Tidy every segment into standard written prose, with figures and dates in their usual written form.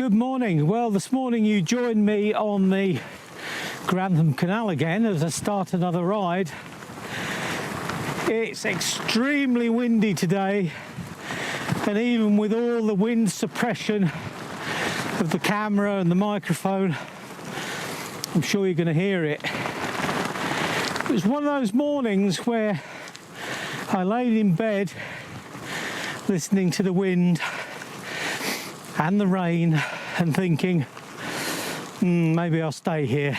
Good morning. Well, this morning you joined me on the Grantham Canal again as I start another ride. It's extremely windy today, and even with all the wind suppression of the camera and the microphone, I'm sure you're going to hear it. It was one of those mornings where I laid in bed listening to the wind and the rain and thinking, maybe I'll stay here.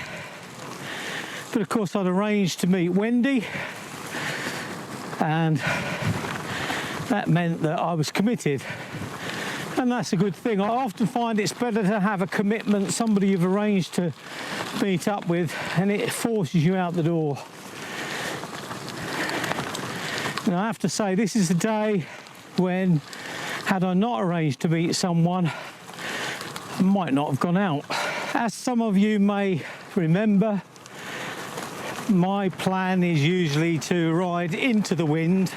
But of course I'd arranged to meet Wendy, and that meant that I was committed. And that's a good thing. I often find it's better to have a commitment, somebody you've arranged to meet up with, and it forces you out the door. And I have to say, this is a day when, had I not arranged to meet someone, I might not have gone out. As some of you may remember, my plan is usually to ride into the wind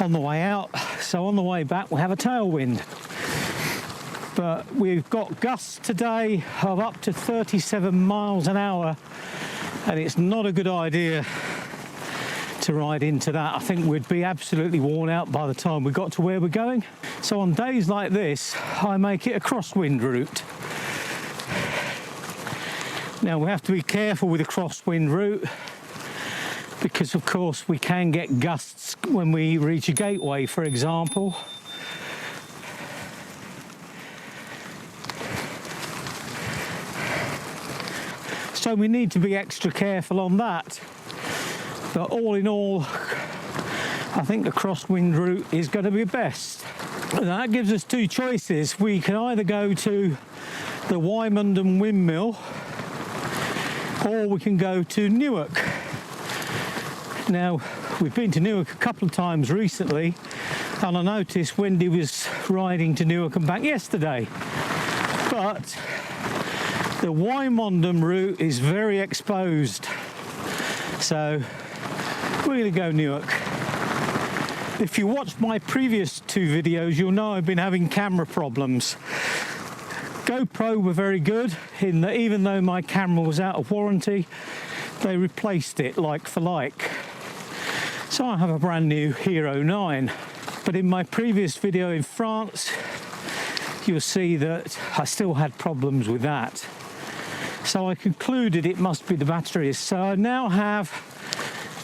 on the way out, so on the way back we'll have a tailwind. But we've got gusts today of up to 37 miles an hour, and it's not a good idea to ride into that. I think we'd be absolutely worn out by the time we got to where we're going. So on days like this, I make it a crosswind route. Now we have to be careful with a crosswind route because of course we can get gusts when we reach a gateway, for example. So we need to be extra careful on that. But all in all, I think the crosswind route is going to be best. And that gives us two choices. We can either go to the Juin windmill, or we can go to Newark. Now, we've been to Newark a couple of times recently, and I noticed Wendy was riding to Newark and back yesterday. But the Juin route is very exposed, so we're going to go Newark. If you watched my previous two videos, you'll know I've been having camera problems. GoPro were very good in that even though my camera was out of warranty, they replaced it like for like. So I have a brand new Hero 9. But in my previous video in France, you'll see that I still had problems with that. So I concluded it must be the batteries. So I now have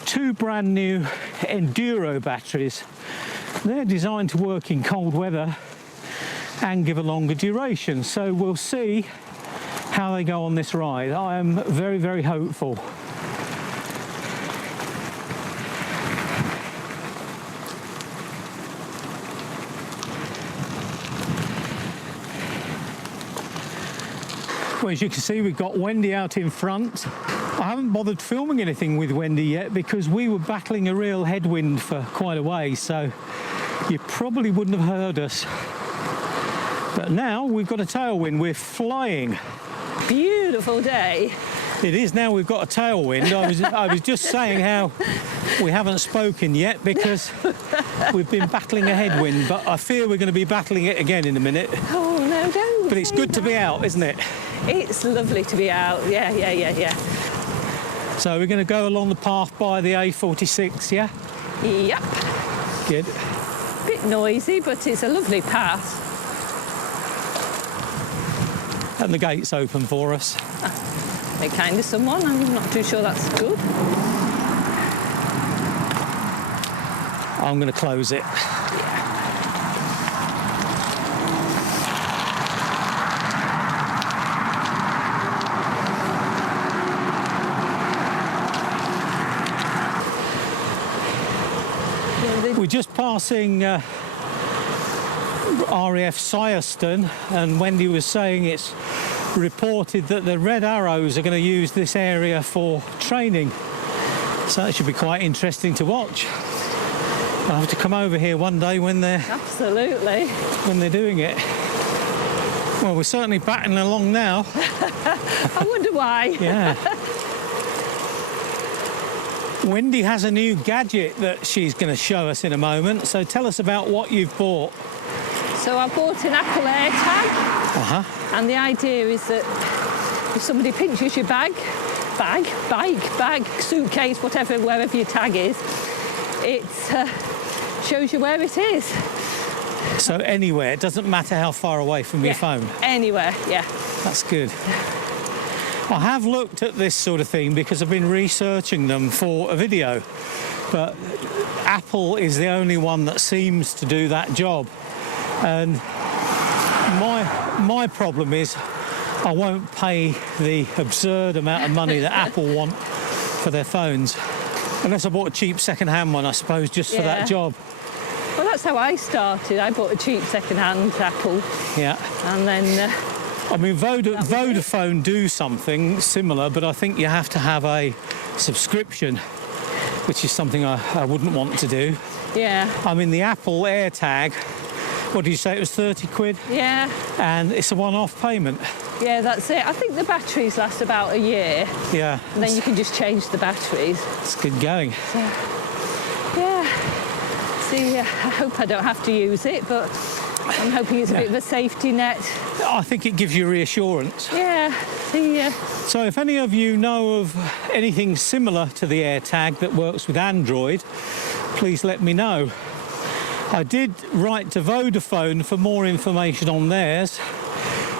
two brand new Enduro batteries. They're designed to work in cold weather and give a longer duration. So we'll see how they go on this ride. I am very, very hopeful. Well, as you can see, we've got Wendy out in front. I haven't bothered filming anything with Wendy yet because we were battling a real headwind for quite a way, so you probably wouldn't have heard us. But now we've got a tailwind, we're flying. Beautiful day. It is now we've got a tailwind. I was just saying how we haven't spoken yet because we've been battling a headwind, but I fear we're going to be battling it again in a minute. Oh, no, don't. But it's good to be out, isn't it? It's lovely to be out, yeah. So we're going to go along the path by the A46, yeah? Yep. Good. Bit noisy, but it's a lovely path. And the gate's open for us. Very kind of someone, I'm not too sure that's good. I'm going to close it. We're just passing RAF Syerston, and Wendy was saying it's reported that the Red Arrows are going to use this area for training. So that should be quite interesting to watch. I'll have to come over here one day when they're doing it. Well, we're certainly battling along now. I wonder why. Yeah. Wendy has a new gadget that she's going to show us in a moment, so tell us about what you've bought. So I bought an Apple AirTag, and the idea is that if somebody pinches your bag, suitcase, whatever, wherever your tag is, it shows you where it is. So anywhere, it doesn't matter how far away from your phone? Anywhere, yeah. That's good. I have looked at this sort of thing because I've been researching them for a video, but Apple is the only one that seems to do that job. And my problem is I won't pay the absurd amount of money that Apple want for their phones, unless I bought a cheap second-hand one, I suppose, just for that job. Well, that's how I started. I bought a cheap second-hand Apple. Yeah. And then... I mean, Vodafone do something similar, but I think you have to have a subscription, which is something I wouldn't want to do. Yeah. I mean, the Apple AirTag, what did you say, it was 30 quid? Yeah. And it's a one-off payment. Yeah, that's it. I think the batteries last about a year. Yeah. And then you can just change the batteries. It's good going. So, yeah. See, I hope I don't have to use it, but I'm hoping it's a bit of a safety net. I think it gives you reassurance. Yeah. See, So if any of you know of anything similar to the AirTag that works with Android, please let me know. I did write to Vodafone for more information on theirs,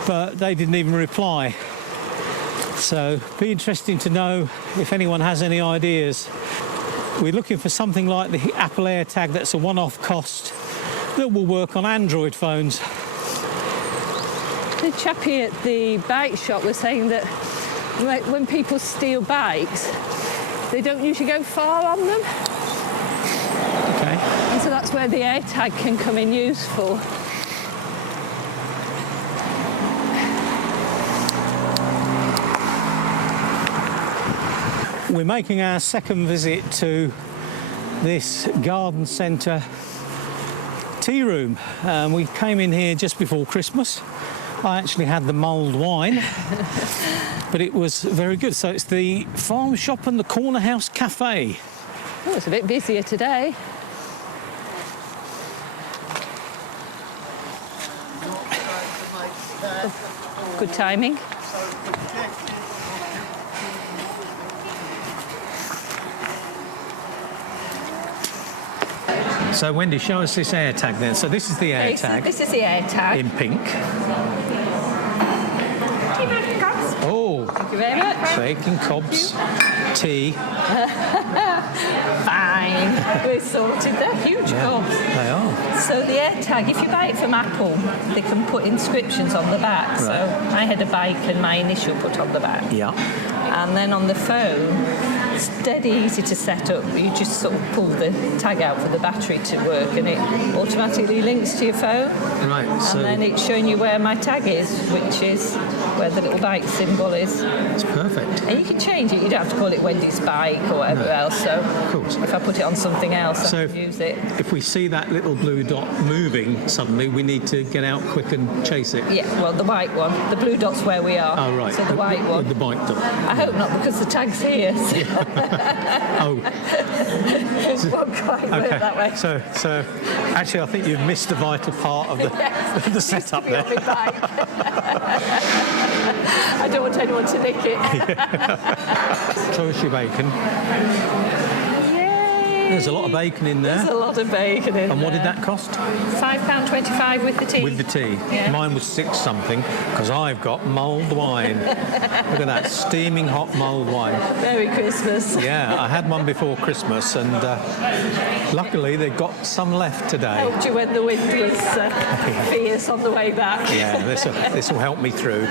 but they didn't even reply. So be interesting to know if anyone has any ideas. We're looking for something like the Apple AirTag that's a one-off cost that will work on Android phones. the chappie at the bike shop was saying that when people steal bikes, they don't usually go far on them. Okay. And so that's where the AirTag can come in useful. We're making our second visit to this garden centre tea room. We came in here just before Christmas. I actually had the mulled wine, but it was very good. So it's the farm shop and the corner house cafe. Oh, it's a bit busier today. Good timing. So Wendy, show us this AirTag then. So this is the AirTag. This is the AirTag. In pink. Oh, Thank you very much. bacon, cobs, tea. Fine. We're sorted. They're huge cups. They are. So the AirTag, if you buy it from Apple, they can put inscriptions on the back. So I had a bike and my initial put on the back. Yeah. And then on the phone, it's dead easy to set up. You just sort of pull the tag out for the battery to work and it automatically links to your phone. Right. And then it's showing you where my tag is, which is where the little bike symbol is. It's perfect. And you can change it. You don't have to call it Wendy's bike or whatever else. So Of course. if I put it on something else, I can use it. If we see that little blue dot moving suddenly, we need to get out quick and chase it. Yeah, well, the white one. The blue dot's where we are. Oh, right. So the white one. The bike dot. I hope not, because the tag's here. So Oh. it won't quite work that way. So actually, I think you've missed a vital part of the, the setup there. On my bike. I don't want anyone to nick it. Show us your bacon. Yay! There's a lot of bacon in there. There's a lot of bacon in there. And what did that cost? £5.25 with the tea. With the tea. Yeah. Mine was 6 something because I've got mulled wine. Look at that, steaming hot mulled wine. Merry Christmas. Yeah, I had one before Christmas and luckily they got some left today. Helped you when the wind was fierce on the way back. Yeah, this will help me through.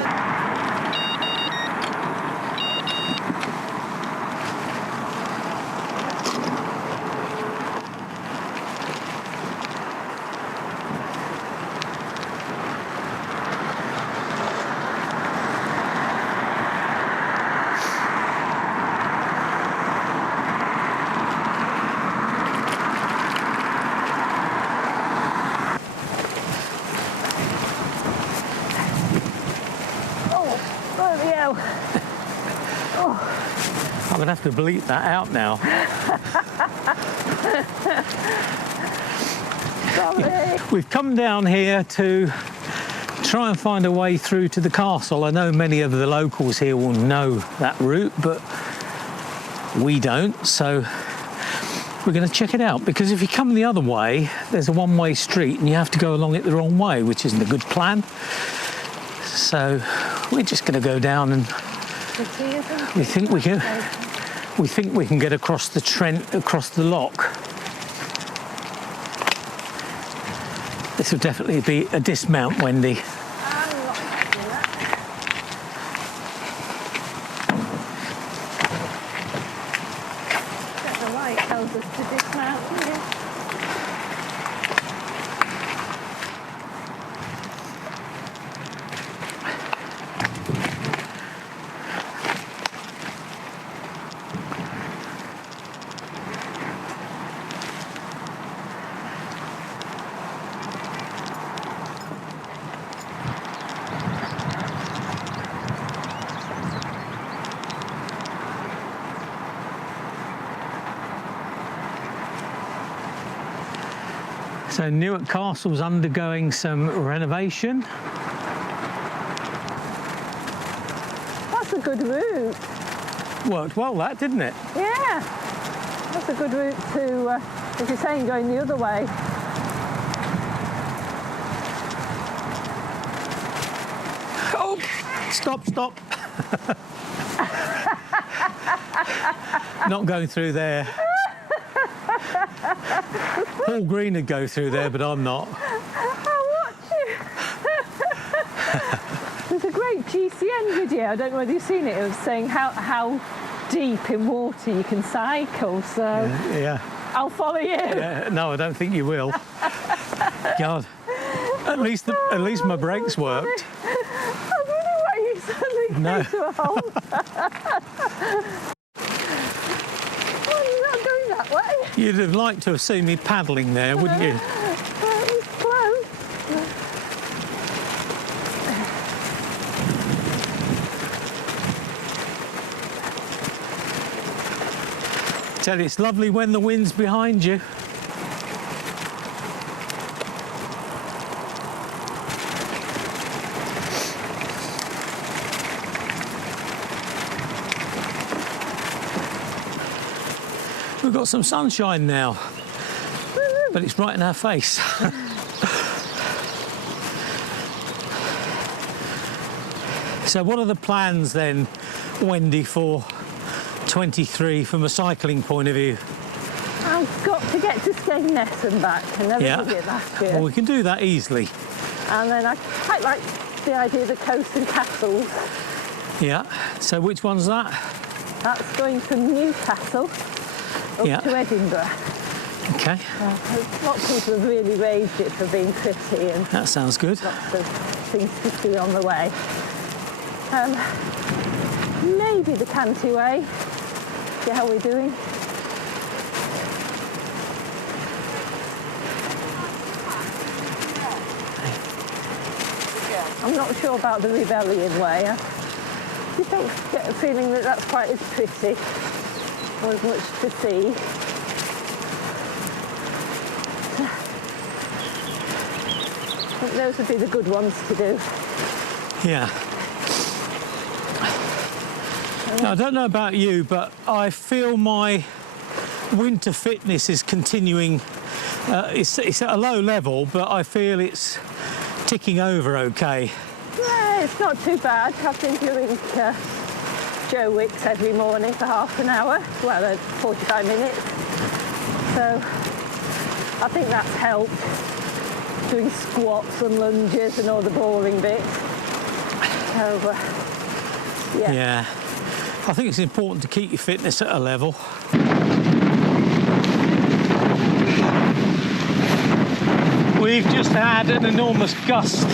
I'm going to have to bleep that out now. Sorry. We've come down here to try and find a way through to the castle. I know many of the locals here will know that route, but we don't, so we're going to check it out, because if you come the other way, there's a one-way street and you have to go along it the wrong way, which isn't a good plan. So we're just going to go down, and we think we can get across the Trent, across the lock. This will definitely be a dismount, Wendy. So Newark Castle's undergoing some renovation. That's a good route. Worked well, that, didn't it? Yeah, that's a good route to, if you're saying going the other way. Oh, stop. Not going through there. Paul Green would go through there, but I'm not. I'll watch you. There's a great GCN video, I don't know whether you've seen it, it was saying how deep in water you can cycle, so yeah. I'll follow you. Yeah, no, I don't think you will. God, at least my brakes worked. I don't know why you suddenly came to a halt. That way. You'd have liked to have seen me paddling there, wouldn't you? It was close. Tell you, it's lovely when the wind's behind you. We've got some sunshine now, but it's right in our face. So what are the plans then, Wendy, for 23 from a cycling point of view? I've got to get to Skegness and back. I never did it last year. Well, we can do that easily. And then I quite like the idea of the coast and castles. Yeah, so which one's that? That's going from Newcastle up to Edinburgh. Okay. Lots of people have really raised it for being pretty, and that sounds good. Lots of things to see on the way. Maybe the Canty Way. See how we're doing. I'm not sure about the Rebellion Way. I just don't get a feeling that that's quite as pretty or as much to see. I think those would be the good ones to do. Yeah. Now, I don't know about you, but I feel my winter fitness is continuing. It's at a low level, but I feel it's ticking over okay. Yeah, it's not too bad. I've been doing Joe Wicks every morning for half an hour, well, 45 minutes. So I think that's helped. Doing squats and lunges and all the boring bits. So, yeah. Yeah. I think it's important to keep your fitness at a level. We've just had an enormous gust.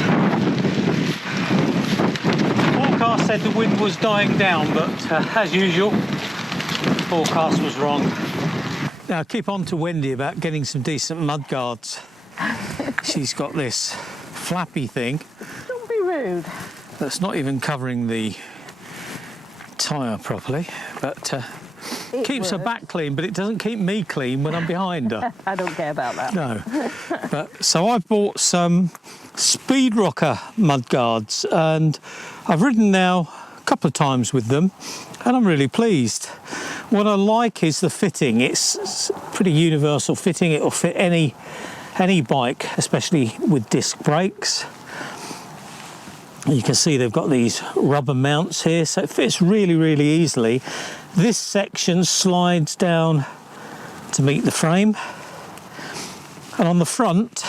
The forecast said the wind was dying down, but as usual, the forecast was wrong. Now keep on to Wendy about getting some decent mudguards. She's got this flappy thing. Don't be rude. That's not even covering the tyre properly, but keeps her back clean, but it doesn't keep me clean when I'm behind her. I don't care about that. No. So I've bought some Speed Rocker mudguards, and I've ridden now a couple of times with them, and I'm really pleased. What I like is the fitting. It's pretty universal fitting. It'll fit any bike, especially with disc brakes. You can see they've got these rubber mounts here, so it fits really, really easily. This section slides down to meet the frame, and on the front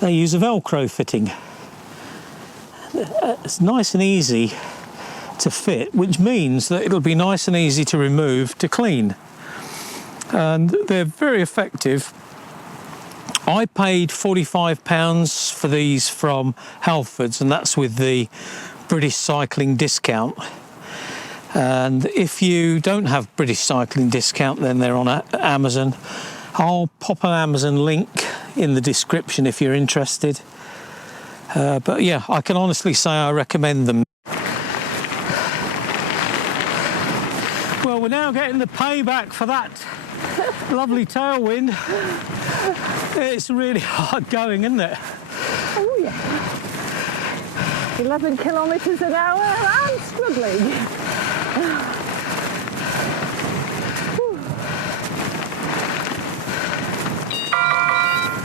they use a Velcro fitting. It's nice and easy to fit, which means that it'll be nice and easy to remove to clean, and they're very effective. I paid £45 for these from Halfords, and that's with the British Cycling discount. And if you don't have British Cycling discount, then they're on Amazon. I'll pop an Amazon link in the description if you're interested. But yeah, I can honestly say I recommend them. Well, we're now getting the payback for that lovely tailwind. It's really hard going, isn't it? Oh yeah. 11 kilometres an hour and struggling.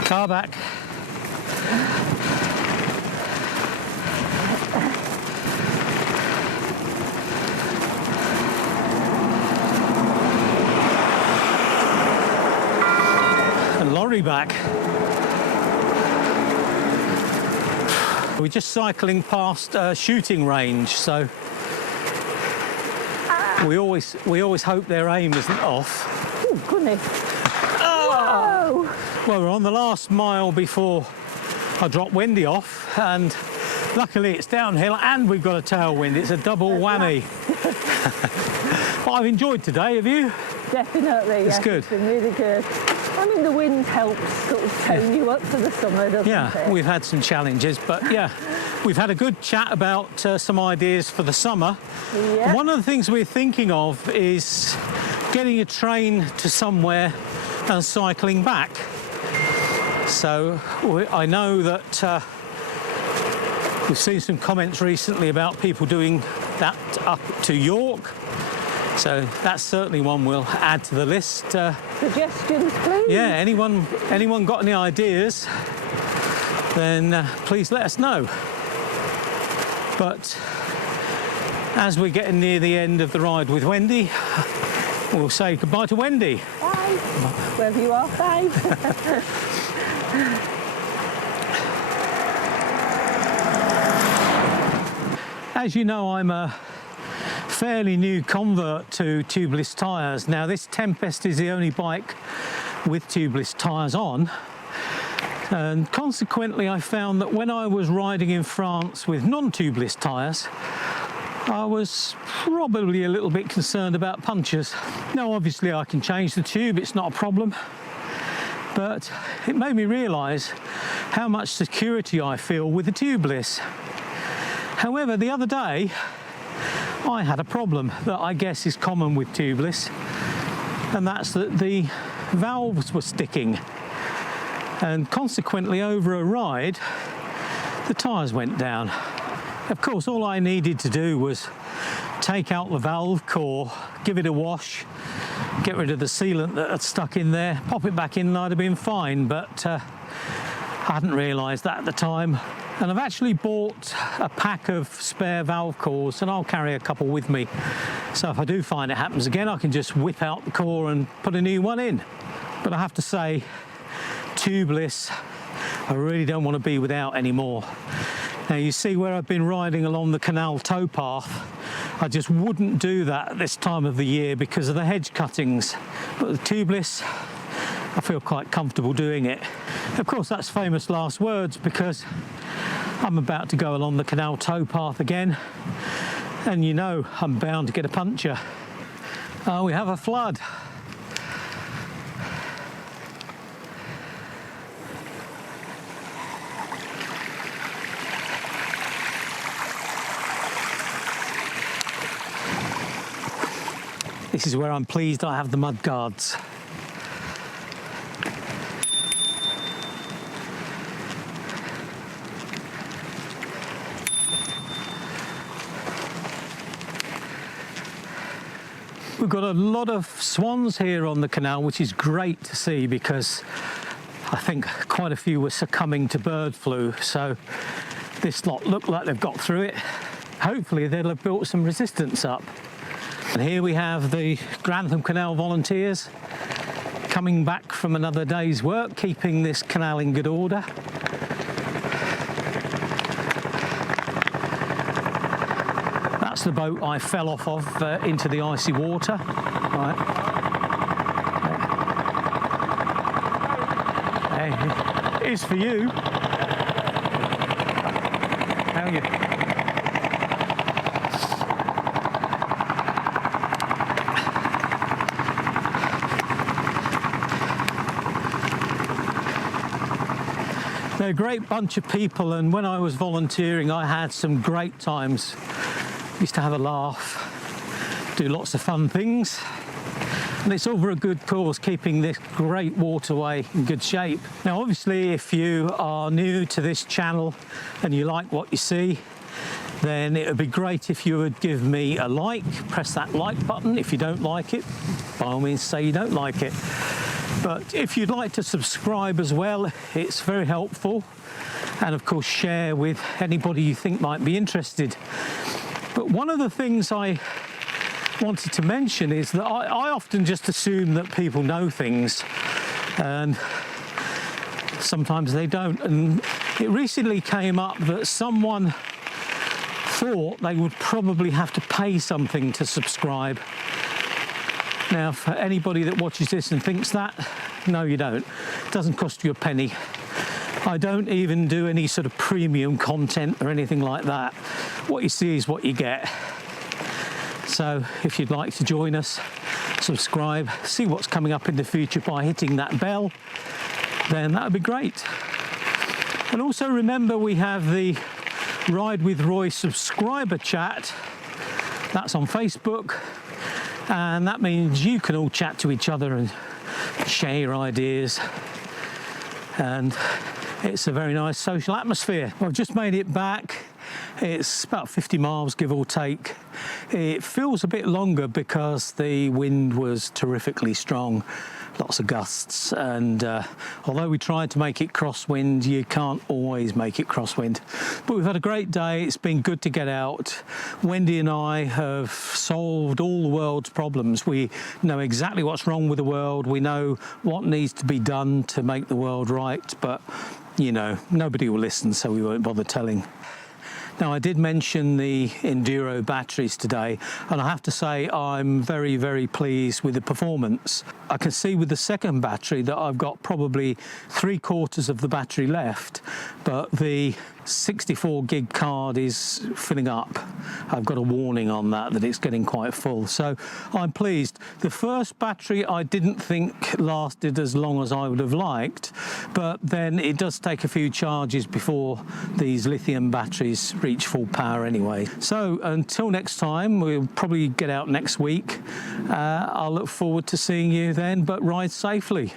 Car back. Lorry back. We're just cycling past a shooting range, so we always hope their aim isn't off. Oh goodness! Oh. Well, we're on the last mile before I drop Wendy off, and luckily it's downhill and we've got a tailwind. It's a double whammy. But I've enjoyed today. Have you? Definitely. It's good. It's been really good. I mean, the wind helps sort of tone you up for the summer, doesn't it? Yeah, we've had some challenges, but yeah, we've had a good chat about some ideas for the summer. Yeah. One of the things we're thinking of is getting a train to somewhere and cycling back. So I know that we've seen some comments recently about people doing that up to York. So that's certainly one we'll add to the list. Suggestions, please. Yeah, anyone got any ideas, then please let us know. But as we're getting near the end of the ride with Wendy, we'll say goodbye to Wendy. Bye. Wherever you are, bye. As you know, I'm a fairly new convert to tubeless tyres. Now, this Tempest is the only bike with tubeless tyres on, and consequently I found that when I was riding in France with non-tubeless tyres, I was probably a little bit concerned about punctures. Now, obviously I can change the tube, it's not a problem, but it made me realise how much security I feel with the tubeless. However, the other day I had a problem that I guess is common with tubeless, and that's that the valves were sticking, and consequently over a ride the tyres went down. Of course, all I needed to do was take out the valve core, give it a wash, get rid of the sealant that had stuck in there, pop it back in, and I'd have been fine, but I hadn't realised that at the time. And I've actually bought a pack of spare valve cores, and I'll carry a couple with me. So if I do find it happens again, I can just whip out the core and put a new one in. But I have to say, tubeless, I really don't want to be without anymore. Now, you see where I've been riding along the canal towpath, I just wouldn't do that at this time of the year because of the hedge cuttings. But the tubeless, I feel quite comfortable doing it. Of course, that's famous last words, because I'm about to go along the canal towpath again, and you know I'm bound to get a puncture. We have a flood. This is where I'm pleased I have the Mudguards. We've got a lot of swans here on the canal, which is great to see because I think quite a few were succumbing to bird flu, so this lot look like they've got through it. Hopefully they'll have built some resistance up. And here we have the Grantham Canal volunteers coming back from another day's work, keeping this canal in good order. That's the boat I fell off of into the icy water. Right. Hey, it's for you. How are you? They're a great bunch of people, and when I was volunteering I had some great times. Used to have a laugh, do lots of fun things, and it's all for a good cause, keeping this great waterway in good shape. Now obviously if you are new to this channel and you like what you see, then it would be great if you would give me a like, press that like button. If you don't like it, by all means say you don't like it. But if you'd like to subscribe as well, it's very helpful, and of course share with anybody you think might be interested. But one of the things I wanted to mention is that I often just assume that people know things, and sometimes they don't. And it recently came up that someone thought they would probably have to pay something to subscribe. Now, for anybody that watches this and thinks that, no you don't. It doesn't cost you a penny. I don't even do any sort of premium content or anything like that. What you see is what you get. So if you'd like to join us, subscribe, see what's coming up in the future by hitting that bell, then that would be great. And also remember, we have the Ride with Roy subscriber chat. That's on Facebook, and that means you can all chat to each other and share your ideas, and it's a very nice social atmosphere. Well, I've just made it back. It's about 50 miles, give or take. It feels a bit longer because the wind was terrifically strong, lots of gusts, and although we tried to make it crosswind, you can't always make it crosswind. But we've had a great day. It's been good to get out. Wendy and I have solved all the world's problems. We know exactly what's wrong with the world. We know what needs to be done to make the world right, but you know, nobody will listen, so we won't bother telling. Now, I did mention the Enduro batteries today, and I have to say I'm very, very pleased with the performance. I can see with the second battery that I've got probably 3/4 of the battery left, but the 64 gig card is filling up. I've got a warning on that it's getting quite full, so I'm pleased. The first battery I didn't think lasted as long as I would have liked, but then it does take a few charges before these lithium batteries reach full power anyway. So until next time, we'll probably get out next week. I'll look forward to seeing you then, but ride safely.